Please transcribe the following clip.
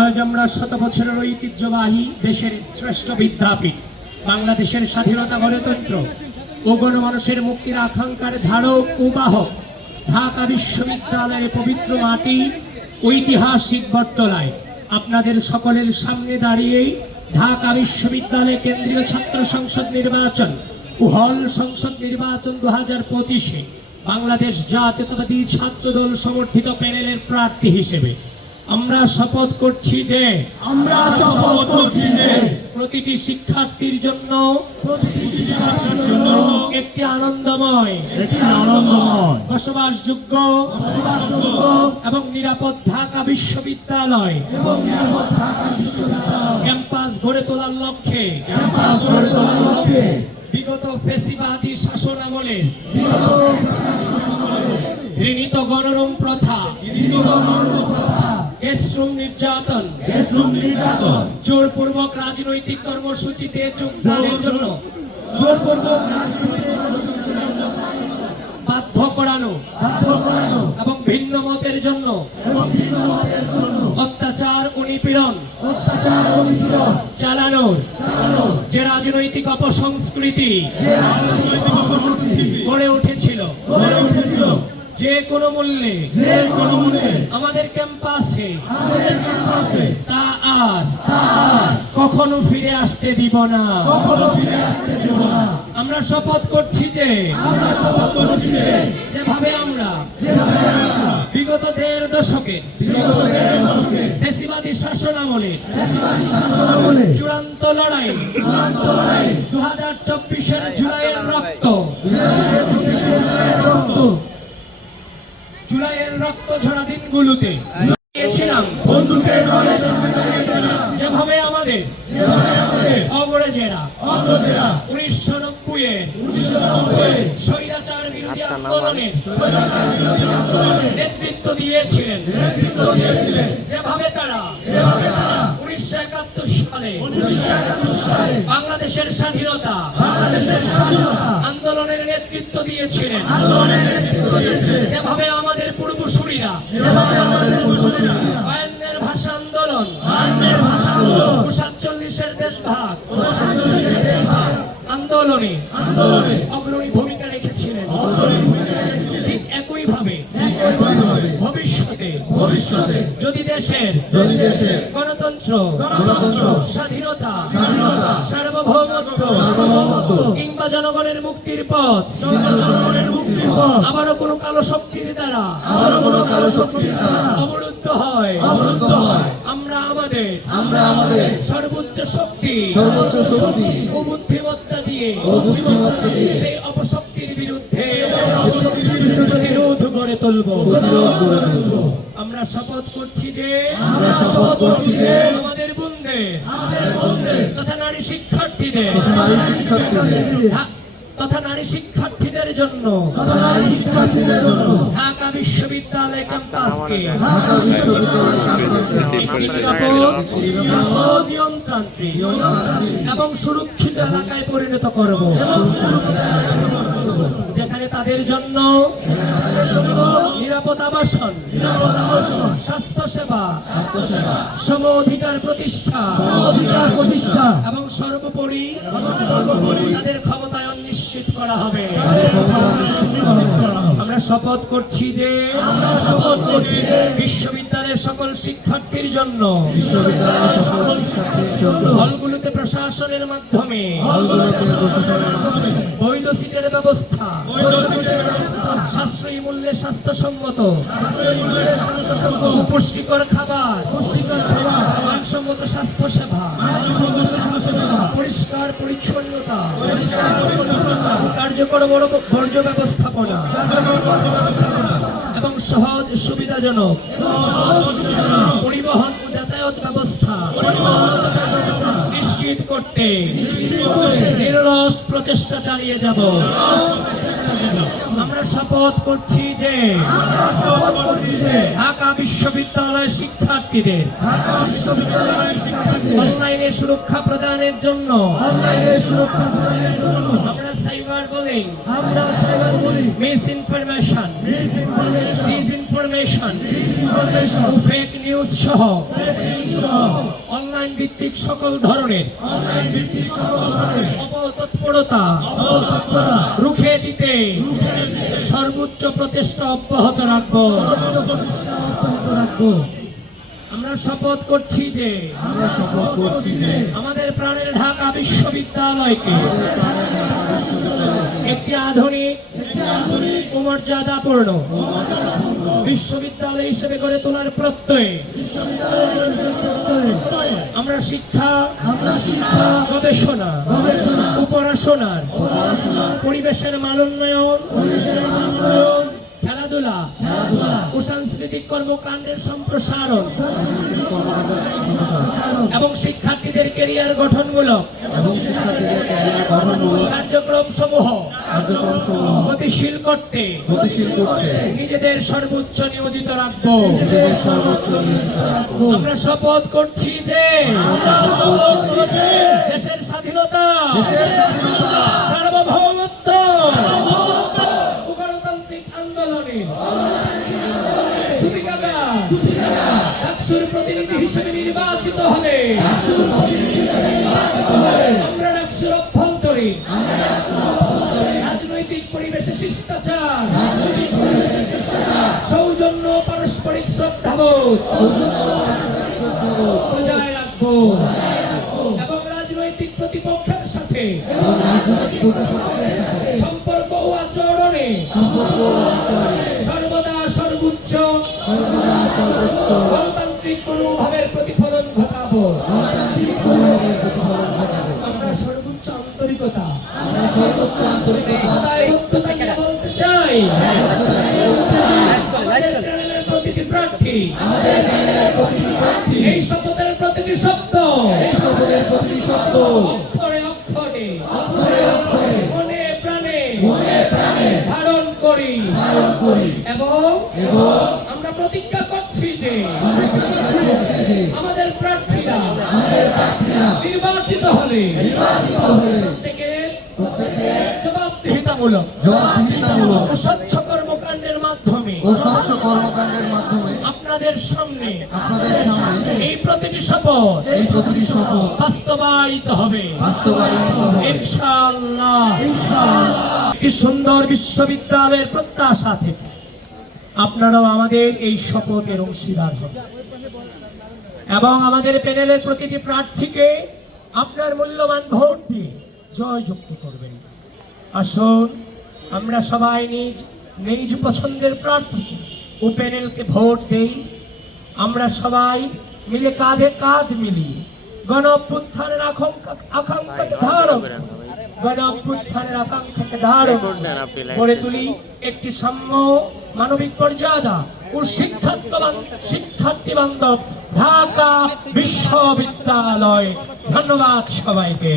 আজ আমরা শত বছরের ঐতিহ্যবাহী দেশের শ্রেষ্ঠ বিদ্যাপীঠ বাংলাদেশের স্বাধীনতা গণতন্ত্র ও গণমানুষের মুক্তির আকাঙ্ক্ষার ধারক ও বাহক ঢাকা বিশ্ববিদ্যালয়ের পবিত্র মাটি ঐতিহাসিক বটতলায় আপনাদের সকলের সামনে দাঁড়িয়েই ঢাকা বিশ্ববিদ্যালয় কেন্দ্রীয় ছাত্র সংসদ নির্বাচন ও হল সংসদ নির্বাচন 2025-এ বাংলাদেশ জাতীয়তাবাদী ছাত্রদল সমর্থিত প্যানেলের প্রার্থী হিসেবে আমরা শপথ করছি যে প্রতিটি শিক্ষার্থীর জন্য একটি আনন্দময় বসবাসযোগ্য এবং নিরাপদ ঢাকা বিশ্ববিদ্যালয় ক্যাম্পাস গড়ে তোলার লক্ষ্যে বিগত ফ্যাসিবাদী শাসন আমলে ঘৃণিত গণরম প্রথা দেশরুম নির্যাতন জোরপূর্বক রাজনৈতিক কর্মসূচিতে যোগদানের জন্য বাধ্য করানো এবং ভিন্ন মতের জন্য অত্যাচার ও নিপীড়ন চালানোর যে রাজনৈতিক অপসংস্কৃতি গড়ে উঠেছিল যে কোনো মূল্যে আমাদের ক্যাম্পাসে তা আর কখনো ফিরে আসতে দিব না। আমরা শপথ করছি যে যেভাবে আমরা বিগত 1.5 দশকে ফ্যাসিবাদী শাসন আমলে চূড়ান্ত লড়াই 2024-এর জুলাইয়ের রক্ত ঝরা দিনগুলোতে গিয়েছিলাম যেভাবে আমাদের অগ্রজেরা 1990-এর স্বৈরাচার বিরোধী আন্দোলনের নেতৃত্ব দিয়েছিলেন, যেভাবে তারা 1971 সালে বাংলাদেশের স্বাধীনতা আন্দোলনের নেতৃত্ব দিয়েছিলেন, যেভাবে আমাদের পূর্বসূরীরা বায়ান্নের ভাষা আন্দোলন 47-এর দেশভাগ আন্দোলনে অগ্রণী ভূমিকা রেখেছিলেন। ঠিক একইভাবে ভবিষ্যতে যদি দেশের গণতন্ত্র স্বাধীনতা সার্বভৌমত্ব কিংবা জনগণের মুক্তির পথ আবারও কোনো কালো শক্তির দ্বারা অবরুদ্ধ হয়, আমরা আমাদের সর্বোচ্চ শক্তি ও বুদ্ধিমত্তা দিয়ে সেই অপশক্তির বিরুদ্ধে প্রতিরোধ গড়ে তুলব। আমরা শপথ করছি যে আমাদের বন্ধুদের তথা নারী শিক্ষার্থীদের জন্য ঢাকা বিশ্ববিদ্যালয় ক্যাম্পাসকে নিয়মতান্ত্রিক এবং সুরক্ষিত এলাকায় পরিণত করব, যেখানে তাদের জন্য নিরাপদ আবাসন, স্বাস্থ্যসেবা, সম অধিকার প্রতিষ্ঠা এবং সর্বোপরি তাদের ক্ষমতায়ন নিশ্চিত করা হবে। আমরা শপথ করছি যে বিশ্ববিদ্যালয়ের সকল শিক্ষার্থীর জন্য হলগুলোতে প্রশাসনের মাধ্যমে বৈধ সিটের ব্যবস্থা, সাশ্রয়ী মূল্যে স্বাস্থ্যসম্মত পুষ্টিকর খাবার, মানসম্মত স্বাস্থ্যসেবা, পরিষ্কার পরিচ্ছন্নতা, কার্যকর বর্জ্য ব্যবস্থাপনা এবং সহজ সুবিধাজনক পরিবহন ও যাতায়াত ব্যবস্থা নিশ্চিত করতে নিরলস প্রচেষ্টা চালিয়ে যাব। আমরা শপথ করছি যে ঢাকা বিশ্ববিদ্যালয়ের শিক্ষার্থীদের অনলাইনে সুরক্ষা প্রদানের জন্য আমরা cyber bullying, misinformation, disinformation ও ফেক নিউজ সহ অনলাইন ভিত্তিক সকল ধরনের অপতৎপরতা রুখে দিতে সর্বোচ্চ প্রচেষ্টা অব্যাহত রাখবো। আমরা শপথ করছি যে আমাদের প্রাণের ঢাকা বিশ্ববিদ্যালয়কে একটি আধুনিক ও মর্যাদাপূর্ণ বিশ্ববিদ্যালয় হিসেবে গড়ে তোলার প্রত্যয়ে আমরা শিক্ষা, গবেষণা ও পড়াশোনার পরিবেশের মান উন্নয়ন, খেলাধুলা ও সাংস্কৃতিক কর্মকাণ্ডের সম্প্রসারণ এবং শিক্ষার্থীদের ক্যারিয়ার গঠনমূলক কার্যক্রম সমূহ গতিশীল করতে নিজেদের সর্বোচ্চ নিয়োজিত রাখবো। আমরা শপথ করছি যে দেশের স্বাধীনতা, সার্বভৌমত্ব ও গণতান্ত্রিক আন্দোলনের ডাকসুর প্রতিনিধি হিসেবে নির্বাচিত হলে আমরা ডাকসুর অভ্যন্তরে রাজনৈতিক পরিবেশে শিষ্টাচার, সৌজন্য, পারস্পরিক শ্রদ্ধাবোধ বজায় রাখবো এবং রাজনৈতিক প্রতিপক্ষের সাথে সম্পর্ক ও আচরণে সর্বদা সর্বোচ্চ গণতান্ত্রিক মনোভাবের প্রতিফলন ঘটাবো। আমরা সর্বোচ্চ আন্তরিকতা দায়বদ্ধতাকে বলতে চাই আমাদের প্রাণের প্রতিটি প্রার্থী এই শপথের প্রতিটি শব্দ অক্ষরে অক্ষরে মনে প্রাণে ধারণ করি এবং আমরা প্রতিজ্ঞা করছি যে আমাদের প্রার্থীরা নির্বাচিত হলে প্রত্যেকের জবাবদিহিতামূলক ও স্বচ্ছ কর্মকাণ্ডের মাধ্যমে আপনাদের সামনে এই প্রতিটি শপথ বাস্তবায়িত হবে ইনশাআল্লাহ। একটি সুন্দর বিশ্ববিদ্যালয়ের প্রত্যাশা থেকে আপনারাও আমাদের এই শপথের অংশীদার হবেন এবং আমাদের প্যানেলের প্রতিটি প্রার্থীকে আপনার মূল্যবান ভোট দিয়ে জয়যুক্ত করবেন। আসুন আমরা সবাই নিজ নিজ পছন্দের প্রার্থীকে ও প্যানেলকে ভোট দেই। আমরা সবাই মিলে কাঁধে কাঁধ মিলিয়ে গণ অভ্যুত্থানের আকাঙ্ক্ষাকে ধারণ গড়ে তুলি একটি সাম্য, মানবিক মর্যাদা ও শিক্ষার্থী বান্ধব ঢাকা বিশ্ববিদ্যালয়। ধন্যবাদ সবাইকে।